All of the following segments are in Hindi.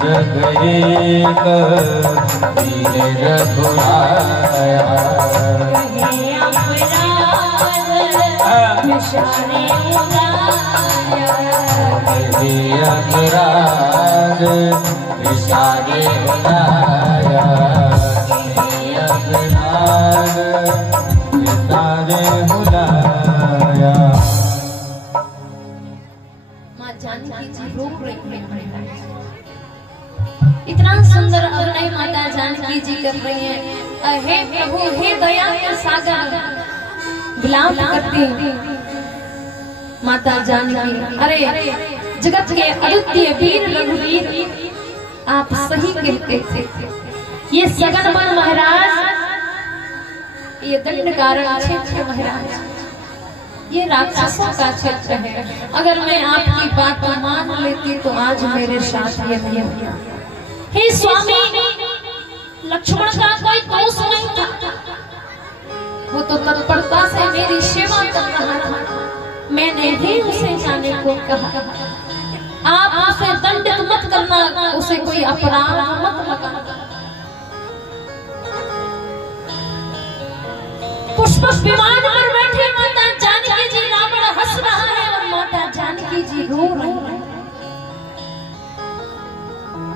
जग एक वीर रघुराया अपराध विसारे बुलाया अपराध विसारे बुलाया। माँ जानकी जी रो रही है। इतना सुंदर अभिनय माता जानकी जी कर रही है। हे प्रभु हे दया के सागर विलाप करती माता जानकी। अरे जगत के अद्वितीय वीर रघुवीर आप सही कहते थे। ये सगन मन महाराज, ये दंडकारण्य क्षेत्र महाराज, ये राक्षसों का क्षेत्र है। अगर मैं आपकी बात मान लेती तो आज मेरे साथ ये नहीं होता। हे स्वामी, लक्ष्मण का कोई दोष नहीं था, वो तो तत्परता से मेरी सेवा कर रहा था। मैंने ही उसे जाने को कहा। आप उसे दंडित मत करना, उसे कोई अपराध मत लगाना। पुष्पक विमान पर बैठे माता जानकी जी, रावण हंस रहा है और माता जानकी जी रो रही है।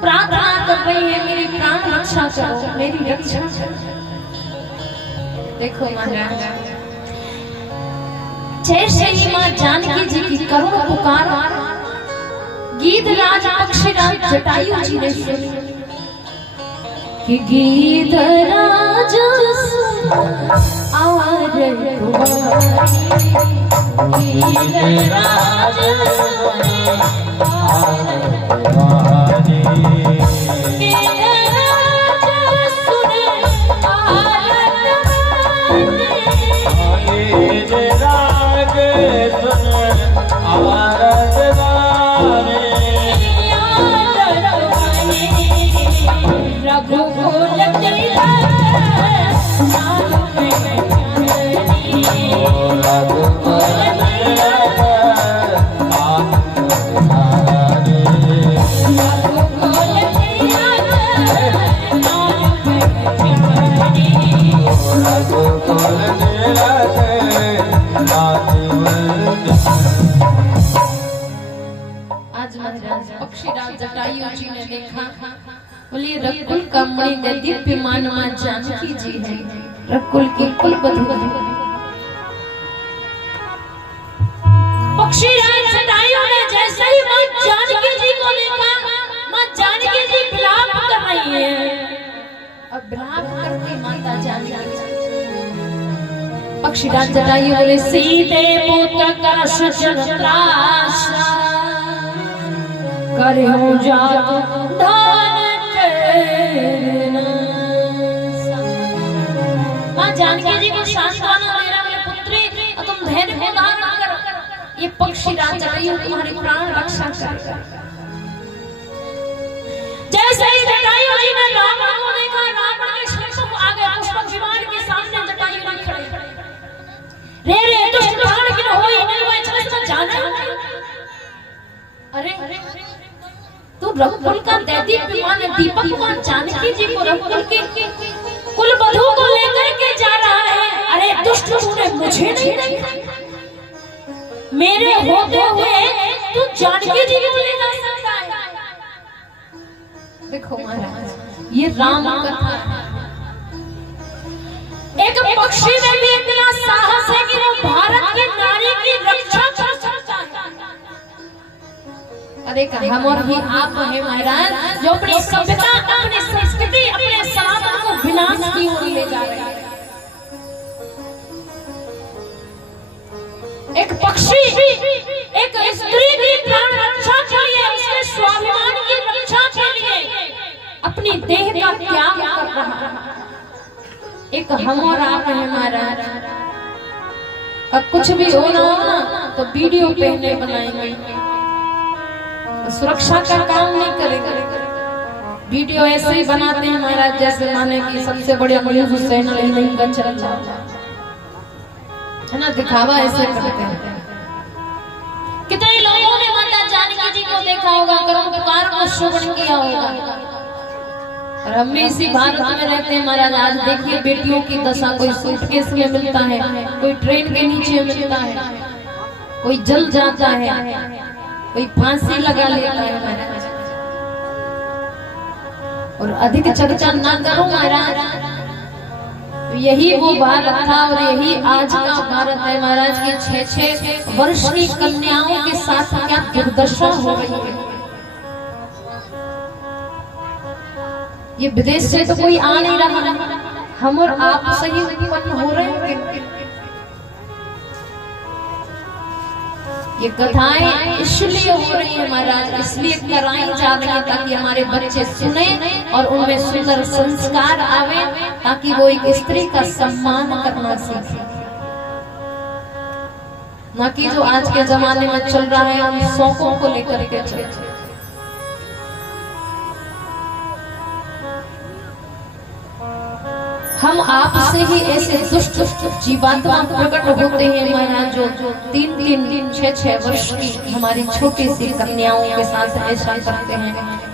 प्रार्थना कर रही है, मेरी प्राण रक्षा करो, मेरी रक्षा करो। देखो महाराज, जैसे ही माँ जानकी जी की करुण पुकार गीत राज पक्षीराज जटायु जी ने सुनी कि गीत राज पक्षीराज जटायु जी ने देखा, बोले रकुल का मणि दिव्य मान मां जानकी जी है, रकुल की कुल बधू। पक्षीराज जटायु ने जैसे ही मां जानकी जी को देखा, मां जानकी जी विलाप कर रही है। अब विलाप करती माता जानकी जी, पक्षीराज जटायु बोले सीते पुत्र का सजन त्रास करो जात धान तेरे। मां जानकी जी को सांत्वना दे रहा है, पुत्री तुम धैर्य को धारण करो, ये पक्षीराज जटायु तुम्हारी प्राण रक्षा करेगा। जैसे ही जटायु जी ने रावण को देखा, रावण के सम्मुख आ गए, पुष्पक विमान के सामने जटायु जी खड़े। रे दुष्ट प्राण की न होई नहीं वह चलत जाना। अरे तू रघुकुल का दैदिक विमान दीपक मां जानकी जी को रघुकुल की कुल बधू को लेकर के जा रहा है। अरे दुष्ट, तूने मुझे नहीं देखा, मेरे होते हुए तू जानकी जी को ले जा सकता है। देखो महाराज, ये राम कथा है। एक पक्षी में भी इतना साहस है कि वो भारत की नारी की रक्षा कर सकता है। अरे हम और भी आप हैं महाराज, जो अपनी सभ्यता, अपनी संस्कृति, अपने सनातन को विनाश की ओर ले जा रहे हैं। एक पक्षी एक स्त्री की प्राण रक्षा के लिए, उसके स्वाभिमान की रक्षा के लिए अपनी देह का त्याग कर रहा है। एक हम और आप हैं महाराज, अब कुछ भी हो ना तो वीडियो पहले बनाएंगे, सुरक्षा का काम नहीं करेगा। वीडियो ऐसे ही बनाते हैं महाराज, जैसे माने कि सबसे बढ़िया न्यूज़ चैनल नहीं का चल है ना, दिखावा ऐसे करते हैं। कितने लोगों ने माता जानकी जी को देखा होगा, करोपकार को श्रवण किया होगा। और हम भी इसी भारत में रहते हैं महाराज। आज देखिए बेटियों की दशा, कोई सूटकेस में मिलता है, कोई ट्रेन के नीचे मिलता है, कोई जल जाता है, कोई फांसी लगा लेता है महाराज। और अधिक चर्चा ना करो महाराज, यही वो भारत था और यही आज का भारत है महाराज की 6-6 वर्ष की कन्याओं के साथ क्या दुर्दशा हो रही है। ये विदेश से तो कोई आ नहीं रहा, हम और आप से ही उत्पन्न हो रहे हैं। ये कथाएं इसलिए हो रही है महाराज, इसलिए कराई जा रही है ताकि हमारे बच्चे सुने और उनमें सुंदर संस्कार आवे, ताकि वो एक स्त्री का सम्मान करना सीखे। ना कि जो आज के जमाने में चल रहा है, हम शौकों को लेकर के चलते। हम आप से ही ऐसे दुष्ट जीवात्मा प्रकट होते हैं महाराज, जो 3-3, 6-6 वर्ष की हमारी छोटी सी कन्याओं के साथ ऐसा करते हैं।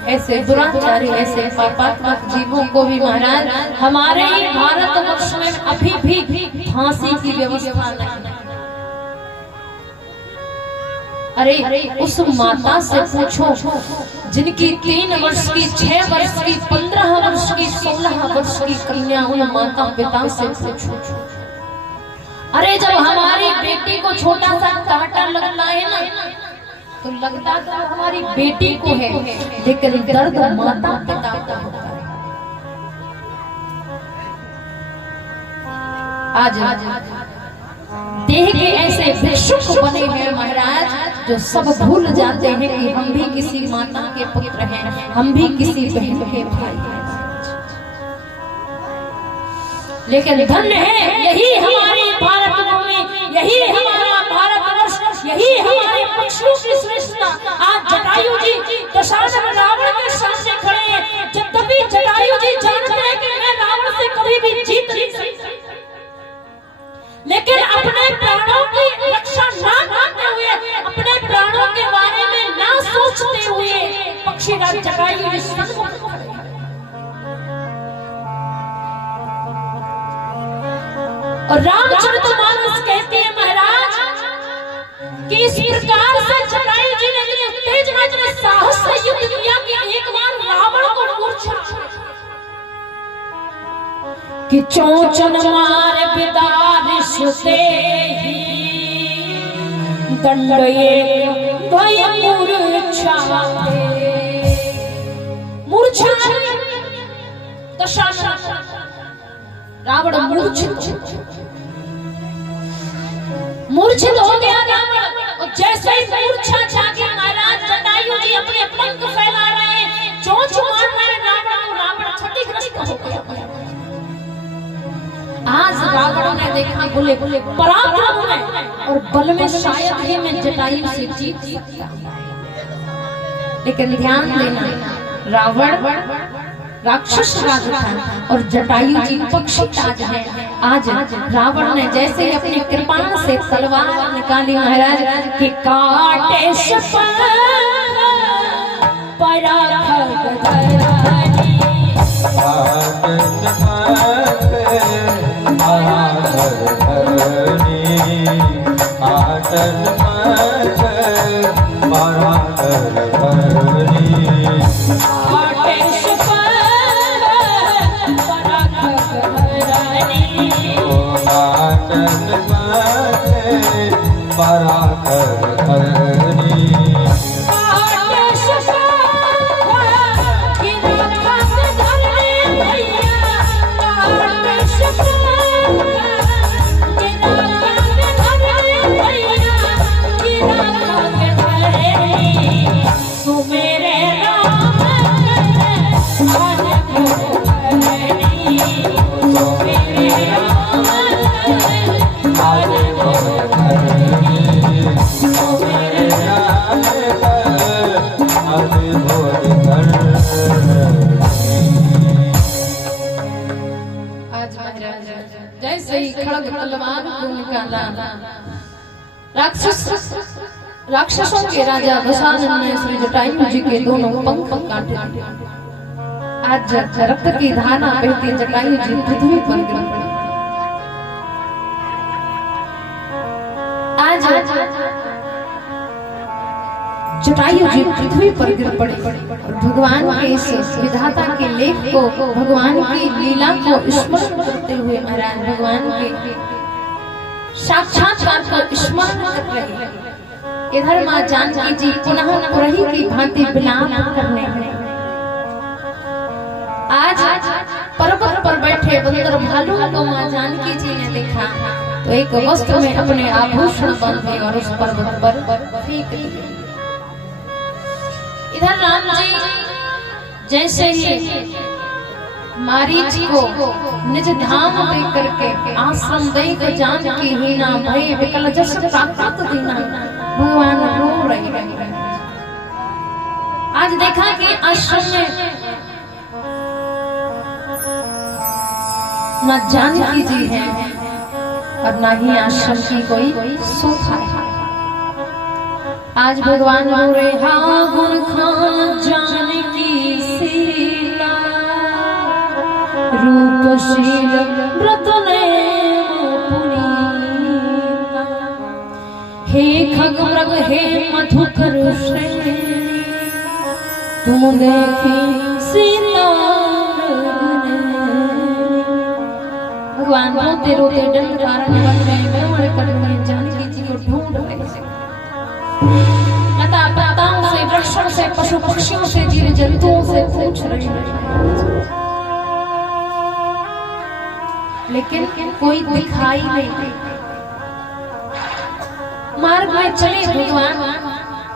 ऐसे दुराचारी, ऐसे पापात्मक जीवों को भी महाराज हमारे ही भारतवर्ष में अभी भी फांसी की व्यवस्था नहीं। अरे उस माता से पूछो जिनकी 3 वर्ष की, 6 वर्ष की, 15 वर्ष की, 16 वर्ष की कन्या, उन माता पिता से पूछो। अरे जब हमारी बेटी को छोटा सा कांटा लगता है ना, तो लगता तो हमारी बेटी को है, लेकिन दर्द माता पिता का होता है। आज देह के ऐसे भिक्षुक बने हैं महाराज, जो सब भूल जाते हैं कि हम भी किसी माता के पुत्र हैं, हम भी किसी बहन के भाई हैं। लेकिन धन्य है यही हमारी भारत भूमि, यही हमारा भारतवर्ष, यही हमारे पक्षियों की श्रेष्ठता। आज जटायु जी दशानन रावण के सामने खड़े हैं, तभी जटायु जी जानते हैं कि मैं रावण से कभी भी जीत नहीं सकता, लेकिन अपने प्राणों की रक्षा ना करते हुए, अपने प्राणों के बारे में ना सोचते हुए पक्षीराज जटायु जी सन्मुख खड़े। और रामचरितमानस कहते हैं महाराज कि इस प्रकार से जटायु जी ने इतने उत्तेजना, इतने साहस से युद्ध किया कि एक बार रावण को मूर्छा कि चोचन मार बिदारिशते ही दंड एक भय मूर्छा दशानन रावण मूर्छित हो गया रावण। और जैसे ही मूर्छा जागी महाराज जटायु जी अपने पंख फैला रहे हैं, चोंच मार रहे रावण को, रावण क्षतिग्रस्त हो गया। आज रावण ने देखा बोले पराक्रम में और बल में शायद ही मैं जटायु से जीत सकता, लेकिन ध्यान देना रावण राक्षस राज था और जटायु जी पक्षी राज है। आज रावण ने जैसे ही अपनी कृपाण से तलवार निकाली महाराज कि काटे जैसे ही खड़ग तलवार को निकाला राक्षस राक्षसों के राजा दशानन ने श्री जटायु जी के दोनों पंख काटे। आज रक्त की धारा बहती जटायु जी पृथ्वी पर गिर पड़े। आज जटायु जी पृथ्वी पर गिर पड़े और भगवान के इस विधाता के लेख को, भगवान की लीला को स्मरण करते हुए महाराज भगवान के साक्षात्कार को स्मरण कर रहे हैं। इधर माँ जानकी जी पुनः पुरही की भांति विलाप करने हैं। आज पर्वत पर बैठे बंदर भालू को माँ जानकी जी ने देखा तो एक वस्त्र में अपने आभूषण बांधे और उस पर्वत पर फेंक दिए। इधर राम जी जैसे ही मारीच को निज धाम दे करके आश्रम दे को जानकी हीना भय विकल जस प्राप्त दीना भगवान रो रहे हैं। आज देखा कि आश्रम में न जानकी जी है और न ही आश्रम की कोई शोभा है। आज भगवान रो रहे हाँ गुण खान जानकी शीला रूपशील व्रत हे खग मृग हे मधुकर तुम देखे सीता। भगवान रोते रोते दंड कारण जानकी जी को ढूंढ रहे हैं। लता पत्ताओं से, वृक्षों से, पशु पक्षियों से, जीव जंतुओं से पूछ रहे हैं, लेकिन कोई दिखाई नहीं। मार्ग में चले भगवान,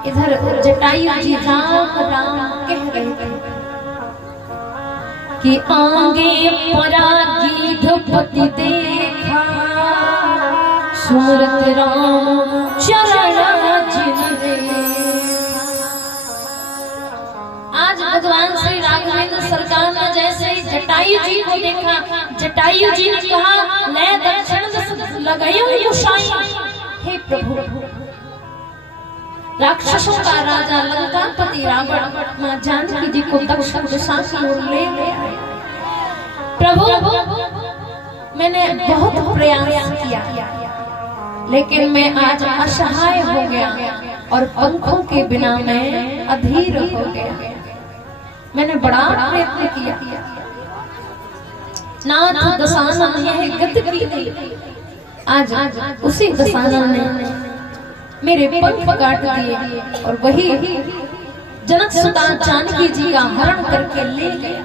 इधर जटायु जी राम राम कह रहे थे कि आगे परागीधपति देखा सुमरत राम चरण जिन्हे। आज भगवान श्री राघवेंद्र सरकार ने जैसे जटायु जी को देखा, जटायु जी ने कहा मैं दक्षिण लगाई हे प्रभु। राक्षसों का राजा लंकापति रावण मां जानकी जी को दक्षिण दिशा की ओर ले गया। प्रभु मैंने बहुत प्रयास किया लेकिन मैं आज असहाय हो गया और पंखों के बिना मैं अधीर हो गया। मैंने बड़ा प्रयत्न किया, नाथ दशानन यह गति की। आज उसी दशानन ने मेरे पंख काट दिए और वही जनक सुता जानकी जी का हरण करके ले गया।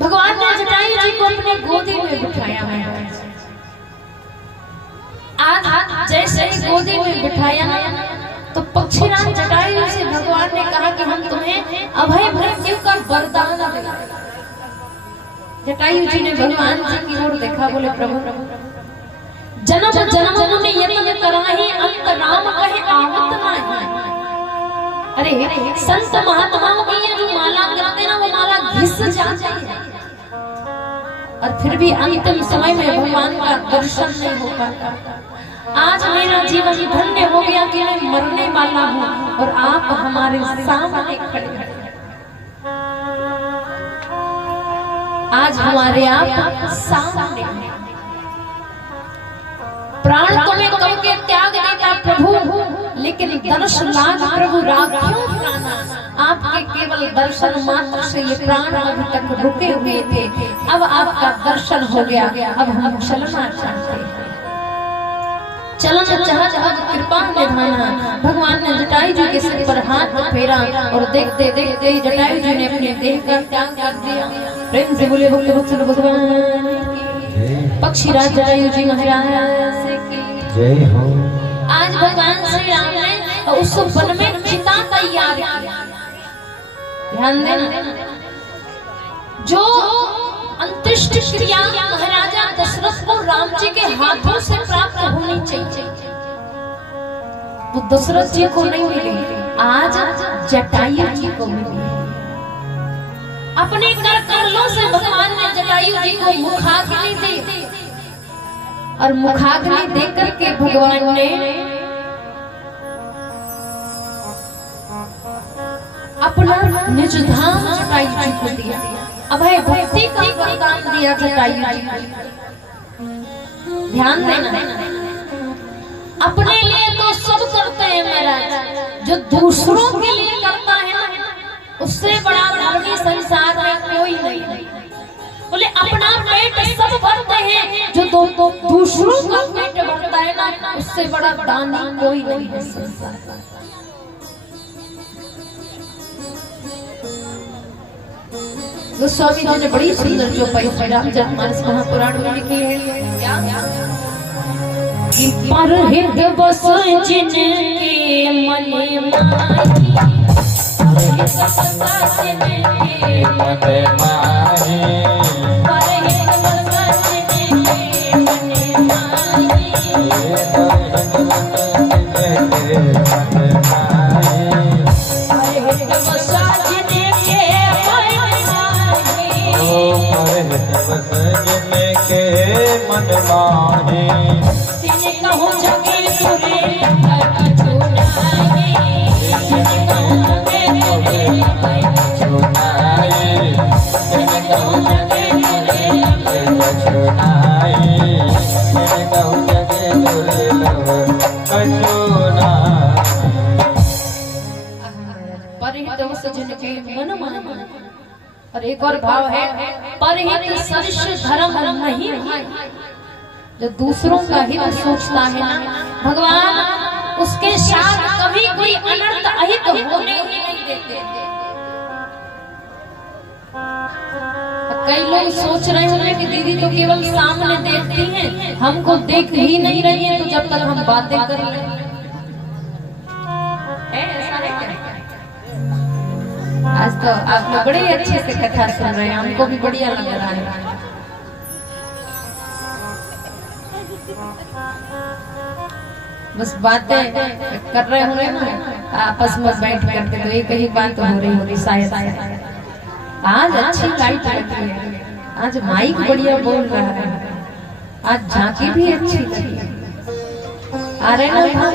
भगवान ने जटायु जी को अपने गोदी में बिठाया है। आज जैसे ही गोदी में बिठाया तो पक्षीराज जटायु से भगवान ने कहा कि हम तुम्हें अभय मृत्यु का वरदान देंगे। जटायु जी ने भगवान जी की ओर देखा, बोले प्रभु जन्म जन्म मुनि यत्न कराहि अंत राम कहे आवत नहीं। अरे संत महात्माओं की ये जो माला करते ना वो माला घिस जाती है और फिर भी अंतिम समय में भगवान का दर्शन नहीं हो पाता। आज मेरा जीवन धन्य हो गया कि मैं मरने वाला हूँ और आप हमारे सामने खड़े हैं। आज हमारे आप सामने हैं। प्राण तुम्हें कब के त्याग देता प्रभु, लेकिन दर्श लाग प्रभु राखियों प्राणा। आपके केवल दर्शन मात्र से ये प्राण अभी तक रुके हुए थे, अब आपका दर्शन हो गया, अब हम चलना चाहते हैं। चलन चाहत अब कृपा निभाना। भगवान ने जटायु जी के सिर पर हाथ फेरा और देखते देखते जटायु जी ने अपने देह का त्याग कर दिया। प्रेम से बोले भक्त भगवान पक्षीराज जटायु जी महाराज की जय हो। आज भगवान श्री राम ने उस वन में चिता तैयार किया। ध्यान देना, जो अंत्येष्टि क्रिया महाराजा दशरथ को राम जी के हाथों से प्राप्त होनी चाहिए, वो दशरथ जी को नहीं मिली, आज जटायु जी को मिली। अपने कर कमलों से भगवान ने जटायु जी को मुखाग्नि दी और मुखाग्नि देकर के भगवान ने अपना निज धाम जटायु जी को दिया। अभय भक्ति का वरदान दिया जटायु जी को। ध्यान देना, अपने लिए तो सब करते हैं महाराज, जो दूसरों के लिए करता है ना, उससे बड़ा धर्मी संसार में कोई नहीं। बोले अपना पेट सब भरते हैं, जो दूसरों का पेट भरता है ना, उससे बड़ा दानी कोई नहीं है संसार का। गोस्वामी जी ने बड़ी सुंदर जो श्री रामचरितमानस महापुराण में लिखी है, क्या कि परहित बस जिनके मन माही, परहित बस जिनके मन माही, परहित बस जिनके मन माही, परहित बस जिनके मन माही, तिन कहूँ जगे तुरे छुनाए, तिन कहूँ जगे तुरे छुनाए, तिन कहूँ जगे तुरे छुनाए, तिन कहूँ जगे तुरे कछुनाए। परहित बस जिनके मन माही। और एक और भाव है, परहित सरिष धर्म नहीं भाई, जो दूसरों का हित सोचता है ना, भगवान उसके साथ कभी कोई अनर्थ अहित होने ही नहीं देते। कई लोग सोच रहे होंगे कि दीदी तो केवल सामने देखती हैं, हमको देख ही नहीं रही है, तो जब तक हम बातें कर लें, ऐसा है क्या? आज तो आप लोग बड़े अच्छे से कथा सुन रहे हैं, हमको भी बढ़िया लग रहा है। बस बातें कर रहे होंगे ना आपस में बैठ करके, तो एक ही बात हो रही शायद। आज अच्छी लाइट लगी है, आज माइक बढ़िया बोल रहा है, आज झांकी भी अच्छी लगी है। आ रहे ना,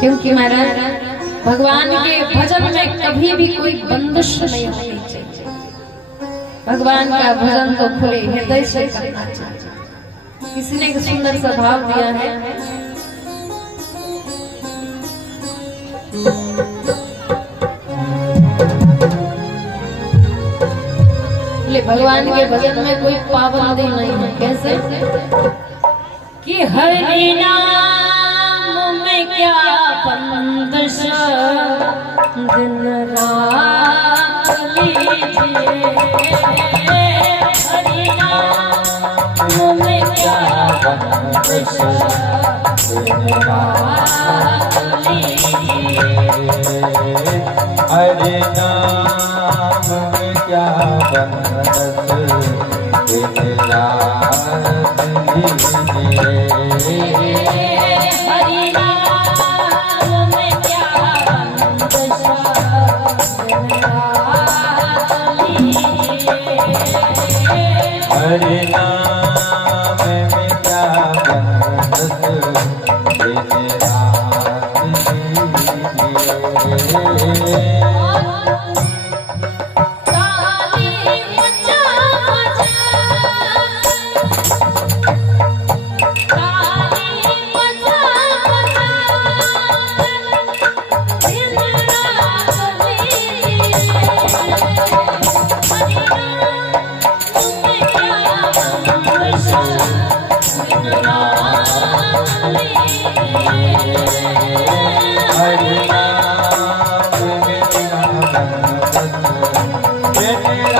क्योंकि महाराज भगवान के भजन में कभी भी कोई बंदिश नहीं होनी चाहिए। भगवान का भजन तो खुले हृदय से करना चाहिए। किसी ने एक सुंदर सा भाव दिया है, बोले भगवान के भजन में कोई पाबंदी नहीं है। कैसे कि हरि नाम में क्या बंदिश, दिन रात लीजिए, हरि नाम में क्या बंदिश, दिन रात लीजिए, हरि नाम में क्या बंधस, दिन रात लीजिए, हरि नाम में क्या बंदिश, दिन रात लीजिए, हरि नाम में क्या बंधस, दिन रात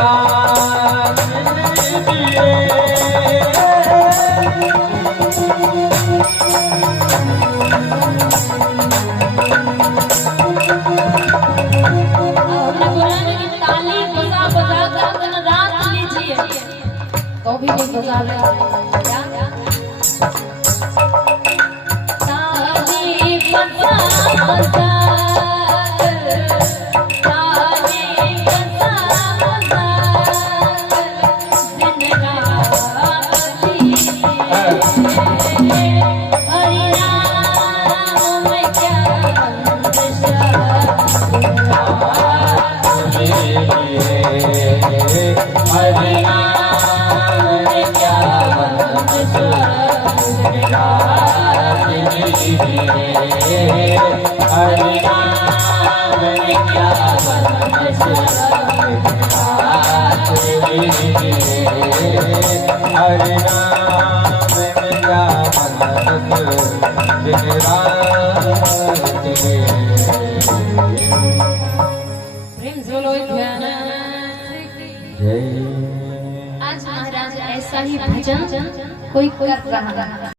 लीजिए। तो भी नहीं बजा रहे ताली बजा बजा ताली बजा बजा दिन रात हरे नाम मेरा मन दिन रात प्रेम से बोलो ध्यान। जय। आज महाराज ऐसा ही भजन कोई कर रहा है।